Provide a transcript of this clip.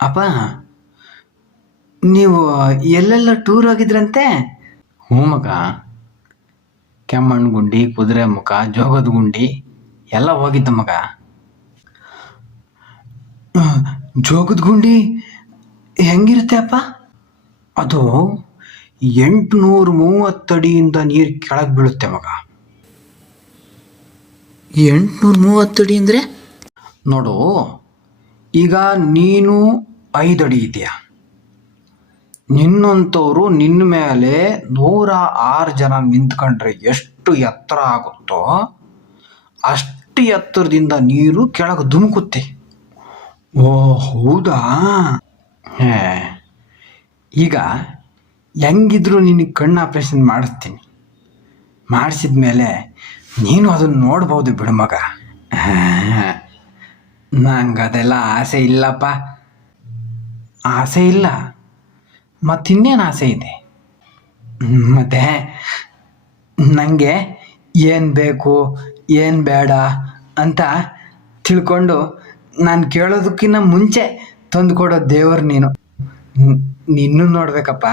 ಅಪ್ಪ, ನೀವು ಎಲ್ಲೆಲ್ಲ ಟೂರ್ ಹೋಗಿದ್ರಂತೆ? ಹ್ಞೂ ಮಗ, ಕೆಮ್ಮಣ್ಣುಗುಂಡಿ, ಕುದುರೆಮುಖ, ಜೋಗದ ಗುಂಡಿ ಎಲ್ಲ ಹೋಗಿದ್ದ ಮಗ. ಜೋಗದ ಗುಂಡಿ ಹೆಂಗಿರುತ್ತೆ ಅಪ್ಪ? ಅದು 830 ಅಡಿಯಿಂದ ನೀರು ಕೆಳಗೆ ಬೀಳುತ್ತೆ ಮಗ. 830 ಅಡಿ ಅಂದರೆ? ನೋಡು, ಈಗ ನೀನು 5 ಅಡಿ ಇದೆಯಾ, ನಿನ್ನಂಥವ್ರು ನಿನ್ನ ಮೇಲೆ 106 ಜನ ನಿಂತ್ಕೊಂಡ್ರೆ ಎಷ್ಟು ಎತ್ತರ ಆಗುತ್ತೋ ಅಷ್ಟು ಎತ್ತರದಿಂದ ನೀರು ಕೆಳಗೆ ಧುಮುಕುತ್ತೆ. ಓ ಹೌದಾ? ಈಗ ಹೆಂಗಿದ್ರು ನಿನಗೆ ಕಣ್ಣು ಆಪ್ರೇಷನ್ ಮಾಡಿಸ್ತೀನಿ. ಮಾಡಿಸಿದ ಮೇಲೆ ನೀನು ಅದನ್ನು ನೋಡ್ಬೋದು ಬಿಡು ಮಗ. ನಂಗೆ ಅದೆಲ್ಲ ಆಸೆ ಇಲ್ಲಪ್ಪ. ಆಸೆ ಇಲ್ಲ ಮತ್ತಿನ್ನೇನು ಆಸೆ ಇದೆ? ಮತ್ತೆ ನನಗೆ ಏನು ಬೇಕು ಏನು ಬೇಡ ಅಂತ ತಿಳ್ಕೊಂಡು ನಾನು ಕೇಳೋದಕ್ಕಿಂತ ಮುಂಚೆ ತಂದು ಕೊಡೋ ದೇವರು ನೀನು. ನಿನ್ನೂ ನೋಡ್ಬೇಕಪ್ಪ.